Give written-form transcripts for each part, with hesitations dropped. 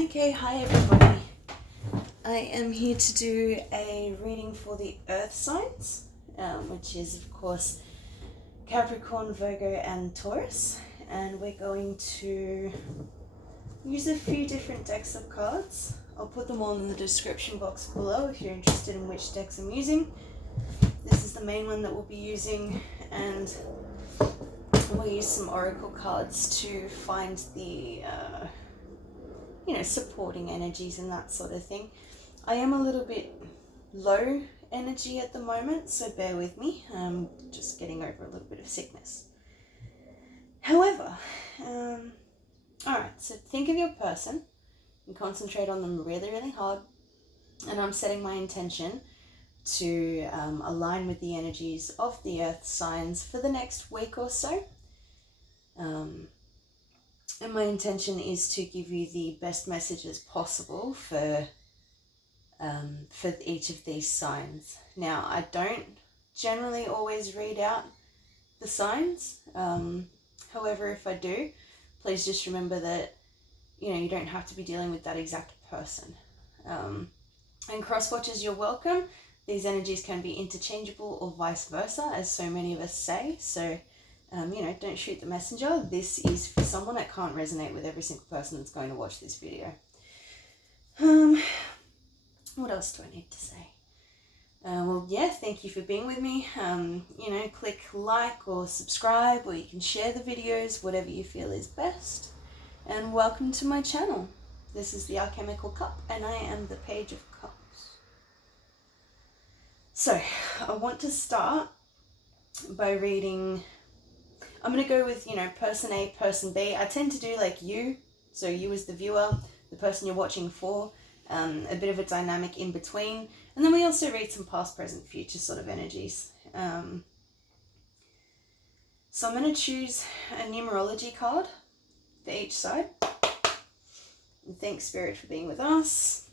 Okay, hi everybody. I am here to do a reading for the earth signs, which is of course Capricorn, Virgo and Taurus, and we're going to use a few different decks of cards. I'll put them all in the description box below if you're interested in which decks I'm using. This is the main one that we'll be using, and we'll use some oracle cards to find the supporting energies and that sort of thing. I am a little bit low energy at the moment, so bear with me. I'm just getting over a little bit of sickness. However, alright, so think of your person and concentrate on them really, really hard. And I'm setting my intention to align with the energies of the earth signs for the next week or so. And my intention is to give you the best messages possible for each of these signs. Now, I don't generally always read out the signs. However, if I do, please just remember that, you don't have to be dealing with that exact person. And cross-watchers, you're welcome. These energies can be interchangeable or vice versa, as so many of us say. So, don't shoot the messenger. This is for someone that can't resonate with every single person that's going to watch this video. What else do I need to say? Thank you for being with me. Click like or subscribe, or you can share the videos, whatever you feel is best. And welcome to my channel. This is the Alchemical Cup, and I am the Paige of Cups. So, I want to start by reading. I'm going to go with, person A, person B. I tend to do like you, so you as the viewer, the person you're watching for, a bit of a dynamic in between. And then we also read some past, present, future sort of energies. So I'm going to choose a numerology card for each side. And thanks, Spirit, for being with us.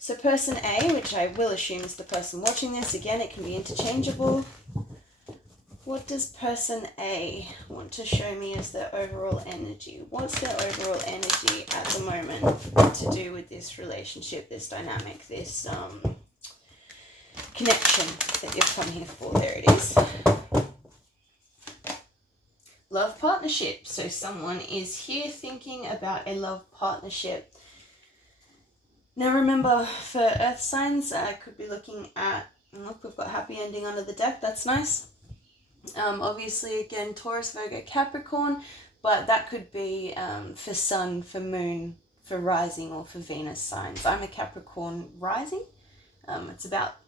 So person A, which I will assume is the person watching this, again, it can be interchangeable. What does person A want to show me as their overall energy? What's their overall energy at the moment to do with this relationship, this dynamic, this connection that you've come here for? There it is. Love partnership. So someone is here thinking about a love partnership. Now remember, for earth signs, I could be looking at, look, we've got happy ending under the deck. That's nice. Obviously, again, Taurus, Virgo, Capricorn, but that could be for Sun, for Moon, for Rising, or for Venus signs. I'm a Capricorn rising. It's not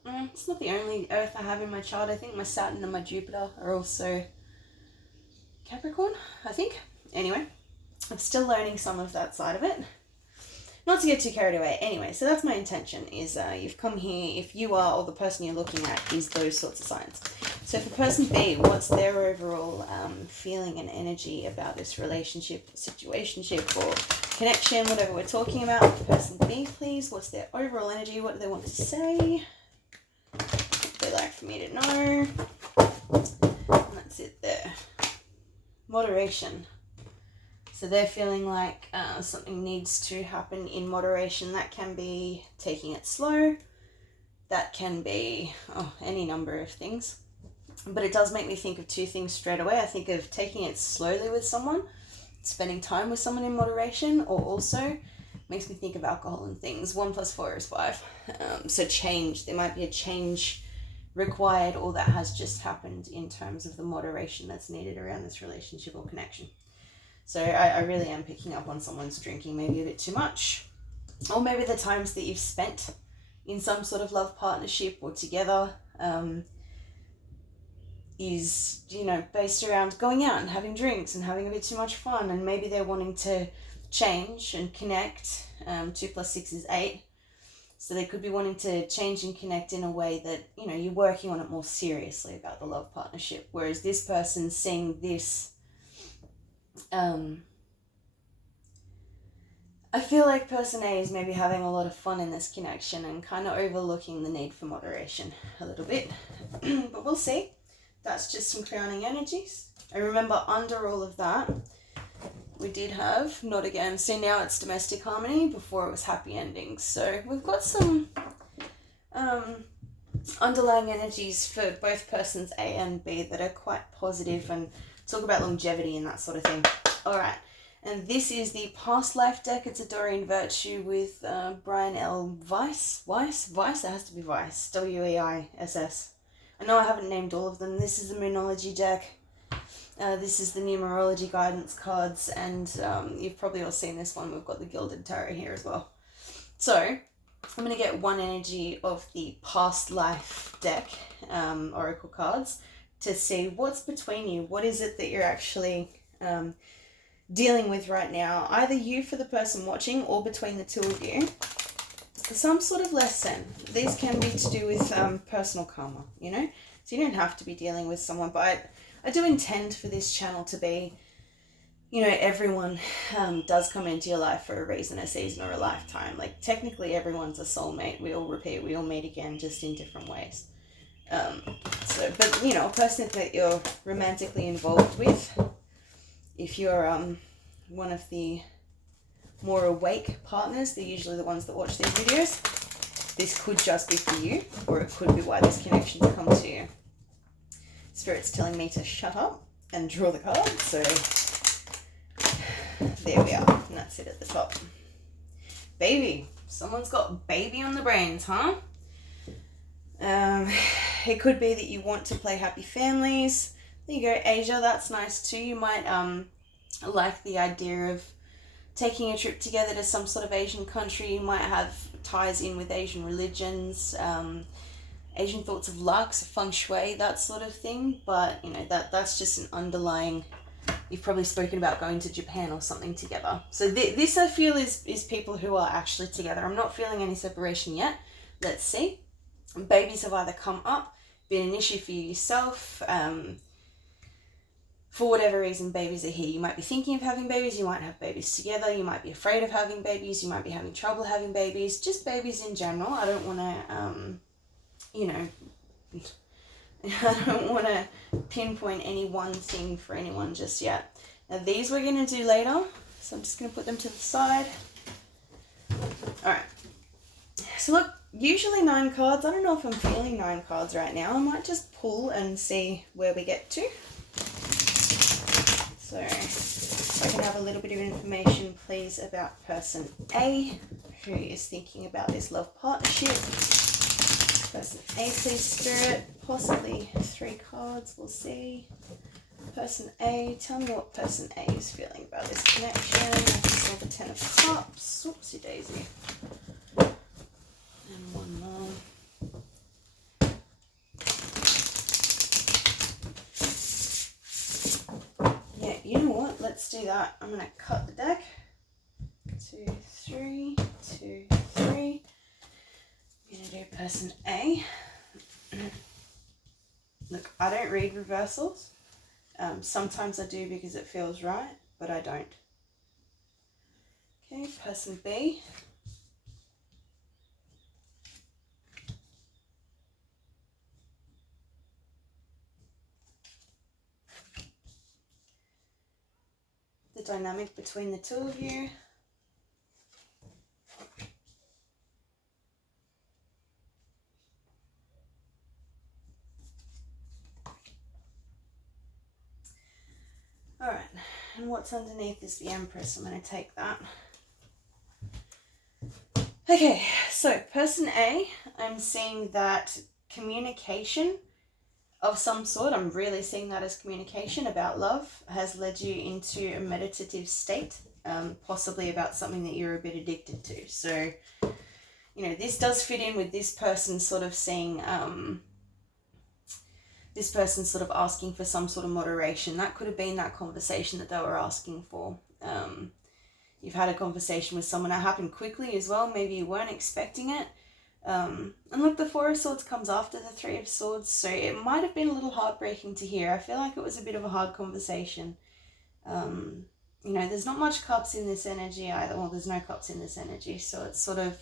the only Earth I have in my chart. I think my Saturn and my Jupiter are also Capricorn, I think. Anyway, I'm still learning some of that side of it. Not to get too carried away. Anyway, so that's my intention, is you've come here, if you are, or the person you're looking at is those sorts of signs. So for person B, what's their overall feeling and energy about this relationship, situationship, or connection, whatever we're talking about? Person B, please, what's their overall energy? What do they want to say? They'd like for me to know. And that's it there. Moderation. So they're feeling like something needs to happen in moderation. That can be taking it slow. That can be any number of things. But it does make me think of two things straight away. I think of taking it slowly with someone, spending time with someone in moderation, or also makes me think of alcohol and things. 1 + 4 is 5. So change. There might be a change required, or that has just happened in terms of the moderation that's needed around this relationship or connection. So I really am picking up on someone's drinking maybe a bit too much. Or maybe the times that you've spent in some sort of love partnership or together is, based around going out and having drinks and having a bit too much fun. And maybe they're wanting to change and connect. 2 + 6 is 8. So they could be wanting to change and connect in a way that, you're working on it more seriously about the love partnership. Whereas this person's seeing this, I feel like person A is maybe having a lot of fun in this connection and kind of overlooking the need for moderation a little bit. But we'll see. That's just some crowning energies. And remember, under all of that, we did have not again. See, now it's domestic harmony. Before it was happy endings. So we've got some underlying energies for both persons A and B that are quite positive and talk about longevity and that sort of thing. All right. And this is the past life deck. It's a Doreen Virtue with Brian L. Weiss. Weiss? It has to be Weiss. W-E-I-S-S. I know I haven't named all of them. This is the Moonology deck. This is the numerology guidance cards. And you've probably all seen this one. We've got the Gilded Tarot here as well. So I'm going to get one energy of the past life deck, oracle cards, to see what's between you. What is it that you're actually dealing with right now, either you for the person watching or between the two of you. Some sort of lesson. These can be to do with personal karma, you know? So you don't have to be dealing with someone, but I do intend for this channel to be, you know, everyone does come into your life for a reason, a season, or a lifetime. Like, technically everyone's a soulmate. We all repeat, we all meet again, just in different ways. But, you know, a person that you're romantically involved with, if you're one of the more awake partners, they're usually the ones that watch these videos, this could just be for you, or it could be why this connection's come to you. Spirit's telling me to shut up and draw the card, so there we are, and that's it at the top. Baby. Someone's got baby on the brains, huh? It could be that you want to play happy families. There you go, Asia, that's nice too. You might like the idea of taking a trip together to some sort of Asian country. You might have ties in with Asian religions, Asian thoughts of luck, so feng shui, that sort of thing. But, you know, that's just an underlying, you've probably spoken about going to Japan or something together. So this I feel is people who are actually together. I'm not feeling any separation yet. Let's see. Babies have either come up, been an issue for you yourself, for whatever reason, babies are here. You might be thinking of having babies, you might have babies together, you might be afraid of having babies, you might be having trouble having babies, just babies in general. I don't want to, you know, I don't want to pinpoint any one thing for anyone just yet. Now these we're going to do later, so I'm just going to put them to the side. Alright, so look, usually 9 cards. I don't know if I'm feeling 9 cards right now. I might just pull and see where we get to. So, if I can have a little bit of information, please, about person A, who is thinking about this love partnership. Person A, please, Spirit. Possibly 3 cards, we'll see. Person A, tell me what person A is feeling about this connection. I just saw the 10 of Cups. Whoopsie daisy. And one more. Yeah, you know what? Let's do that. I'm going to cut the deck. 2, 3, 2, 3. I'm going to do person A. Look, I don't read reversals. Sometimes I do because it feels right, but I don't. Okay, person B. The dynamic between the two of you. Alright, and what's underneath is the Empress. I'm going to take that. Okay, so person A, I'm seeing that communication of some sort, I'm really seeing that as communication about love, has led you into a meditative state, possibly about something that you're a bit addicted to. So, you know, this does fit in with this person sort of seeing, this person sort of asking for some sort of moderation. That could have been that conversation that they were asking for. You've had a conversation with someone that happened quickly as well. Maybe you weren't expecting it. And look, the 4 of Swords comes after the 3 of Swords, so it might have been a little heartbreaking to hear. I feel like it was a bit of a hard conversation. You know, there's not much cups in this energy either. Well, there's no cups in this energy, so it's sort of,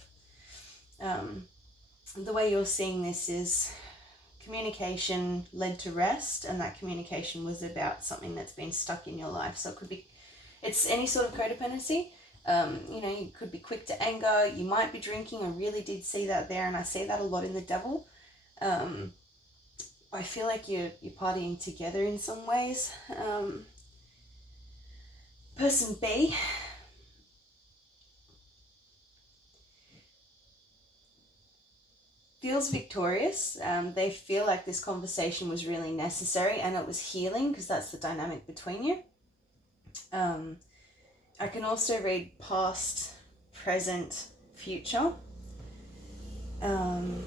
the way you're seeing this is communication led to rest, and that communication was about something that's been stuck in your life. So it could be It's any sort of codependency. You know, you could be quick to anger. You might be drinking. I really did see that there, and I see that a lot in the devil. I feel like you're partying together in some ways. Person B feels victorious. They feel like this conversation was really necessary and it was healing, because that's the dynamic between you. I can also read past, present, future. And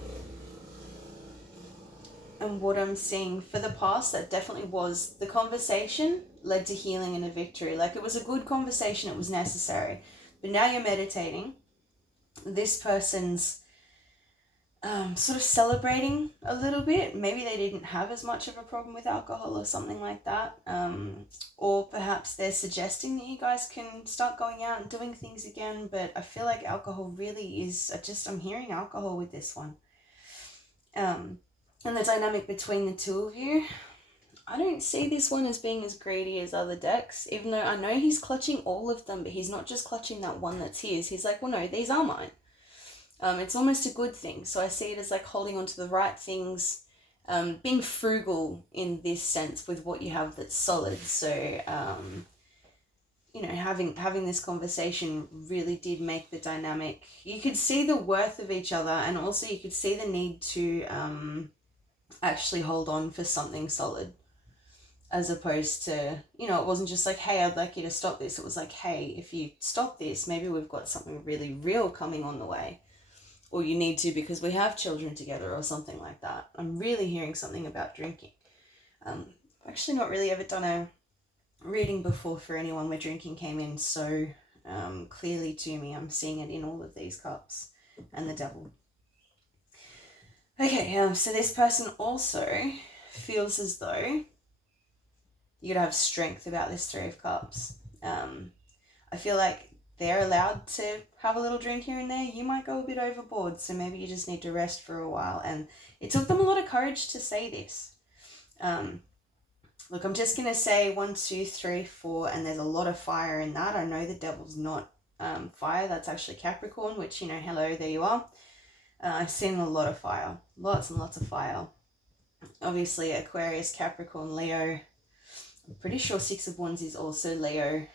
what I'm seeing for the past, that definitely was the conversation led to healing and a victory. Like, it was a good conversation, it was necessary. But now you're meditating. This person's sort of celebrating a little bit. Maybe they didn't have as much of a problem with alcohol or something like that. Or perhaps they're suggesting that you guys can start going out and doing things again. But I feel like alcohol really is, I'm hearing alcohol with this one. And the dynamic between the two of you, I don't see this one as being as greedy as other decks, even though I know he's clutching all of them, but he's not just clutching that one that's his. He's like, well, no, these are mine. It's almost a good thing. So I see it as like holding on to the right things, being frugal in this sense with what you have that's solid. So, you know, having this conversation really did make the dynamic. You could see the worth of each other, and also you could see the need to actually hold on for something solid, as opposed to, you know, it wasn't just like, hey, I'd like you to stop this. It was like, hey, if you stop this, maybe we've got something really real coming on the way. Or you need to because we have children together or something like that. I'm really hearing something about drinking. I've actually not really ever done a reading before for anyone where drinking came in so clearly to me. I'm seeing it in all of these cups and the devil. Okay, so this person also feels as though you gotta have strength about this Three of Cups. I feel like they're allowed to have a little drink here and there. You might go a bit overboard, so maybe you just need to rest for a while. And it took them a lot of courage to say this. Look, I'm just going to say 1, 2, 3, 4, and there's a lot of fire in that. I know the devil's not fire. That's actually Capricorn, which, you know, hello, there you are. I've seen a lot of fire. Lots and lots of fire. Obviously, Aquarius, Capricorn, Leo. I'm pretty sure 6 of Wands is also Leo.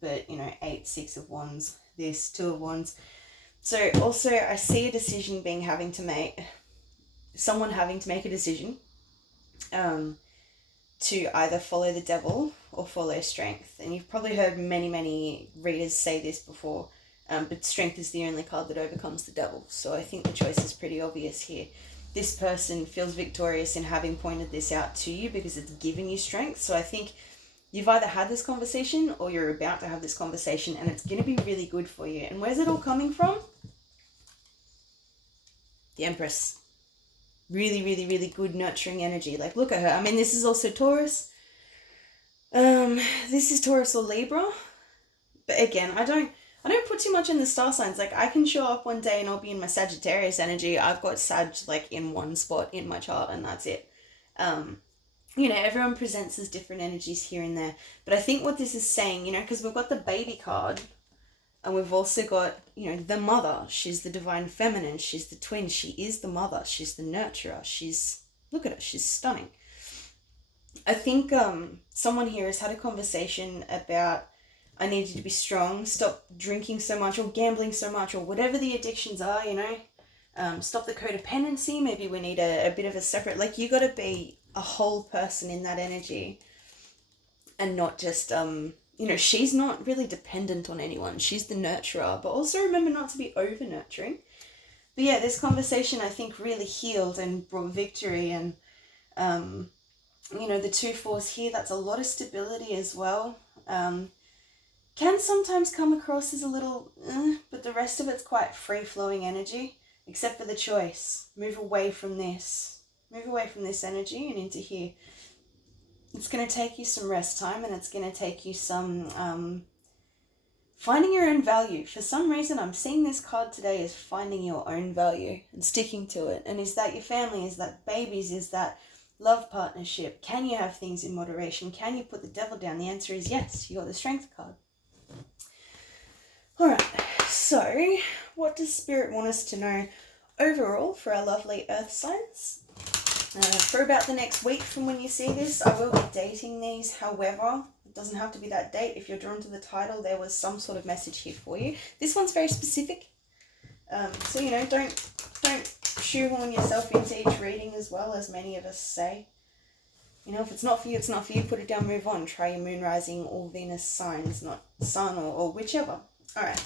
But, you know, 8, 6 of Wands, this 2 of Wands. So also I see a decision someone having to make a decision to either follow the devil or follow strength. And you've probably heard many readers say this before, but strength is the only card that overcomes the devil. So I think the choice is pretty obvious here. This person feels victorious in having pointed this out to you because it's given you strength. So I think you've either had this conversation or you're about to have this conversation, and it's going to be really good for you. And where's it all coming from? The Empress. Really good nurturing energy. Like, look at her. I mean, this is also Taurus. This is Taurus or Libra. But again, I don't put too much in the star signs. Like, I can show up one day and I'll be in my Sagittarius energy. I've got Sag, like, in one spot in my chart, and that's it. You know, everyone presents as different energies here and there. But I think what this is saying, you know, because we've got the baby card, and we've also got, you know, the mother. She's the divine feminine. She's the twin. She is the mother. She's the nurturer. Look at her. She's stunning. I think someone here has had a conversation about, I need you to be strong, stop drinking so much or gambling so much or whatever the addictions are, you know. Stop the codependency. Maybe we need a bit of a separate, like, you got to be a whole person in that energy and not just, you know, she's not really dependent on anyone. She's the nurturer, but also remember not to be over nurturing. But yeah, this conversation I think really healed and brought victory. And, you know, the 2 4s here, that's a lot of stability as well. Can sometimes come across as a little, but the rest of it's quite free-flowing energy, except for the choice. Move away from this energy and into here. It's going to take you some rest time, and it's going to take you some finding your own value. For some reason, I'm seeing this card today as finding your own value and sticking to it. And is that your family? Is that babies? Is that Love partnership. Can you have things in moderation? Can you put the devil down? The answer is yes. You got the Strength card. Alright, so what does Spirit want us to know overall for our lovely earth signs? For about the next week from when you see this, I will be dating these. However, it doesn't have to be that date. If you're drawn to the title, there was some sort of message here for you. This one's very specific. So, you know, don't shoehorn yourself into each reading as well, as many of us say. You know, if it's not for you, it's not for you. Put it down, move on. Try your moon, rising, or Venus signs, not sun or whichever. Alright,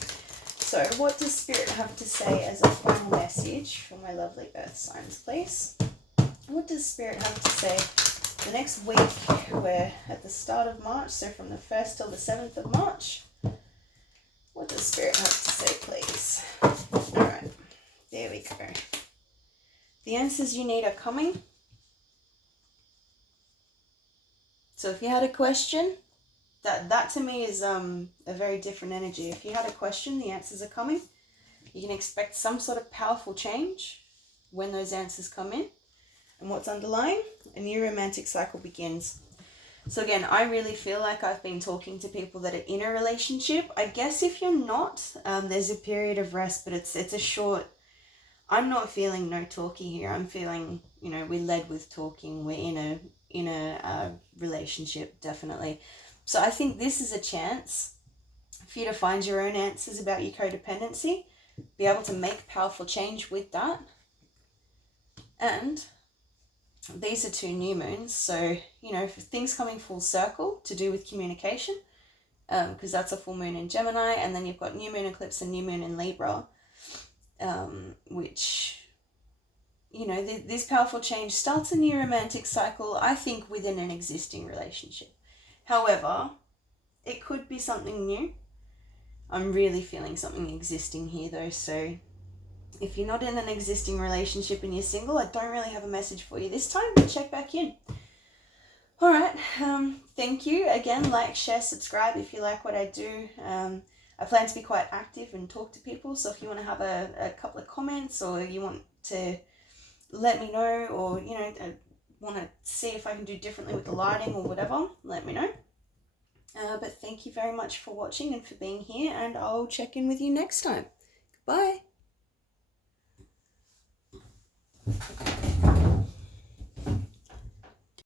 so what does Spirit have to say as a final message for my lovely earth signs, please? What does Spirit have to say the next week? We're at the start of March, so from the 1st till the 7th of March. What does Spirit have to say, please? Alright, there we go. The answers you need are coming. So if you had a question, that to me is a very different energy. If you had a question, the answers are coming. You can expect some sort of powerful change when those answers come in. And what's underlying? A new romantic cycle begins. So again, I really feel like I've been talking to people that are in a relationship. I guess if you're not, there's a period of rest, but it's a short... I'm not feeling no talking here. I'm feeling, you know, we led with talking. We're in a relationship, definitely. So I think this is a chance for you to find your own answers about your codependency, be able to make powerful change with that. And these are 2 new moons, so, you know, for things coming full circle to do with communication, because that's a full moon in Gemini, and then you've got new moon eclipse and new moon in Libra, which, you know, this powerful change starts a new romantic cycle, I think, within an existing relationship. However, it could be something new. I'm really feeling something existing here though, so if you're not in an existing relationship and you're single, I don't really have a message for you this time, but check back in. Alright, thank you. Again, like, share, subscribe if you like what I do. I plan to be quite active and talk to people, so if you want to have a couple of comments, or you want to let me know, or, you know, want to see if I can do differently with the lighting or whatever, let me know. But thank you very much for watching and for being here, and I'll check in with you next time. Bye.